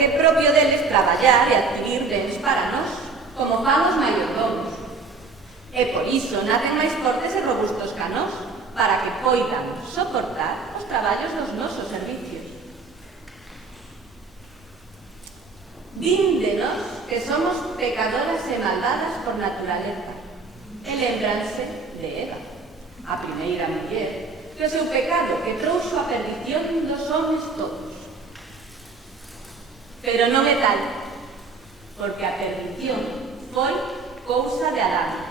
que é propio deles traballar e adquirir bens para nós, como fan os maiordomos. E por iso nacen máis fortes e robustos ca nós, para que poidan soportar os traballos dos nosos servicios. Díndenos que somos pecadoras e malvadas por naturaleza, e lembranse de Eva, a primeira muller, que o seu pecado que trouxo a perdición dos homes todos. Pero non é tal, porque a perdición foi cousa de Adán.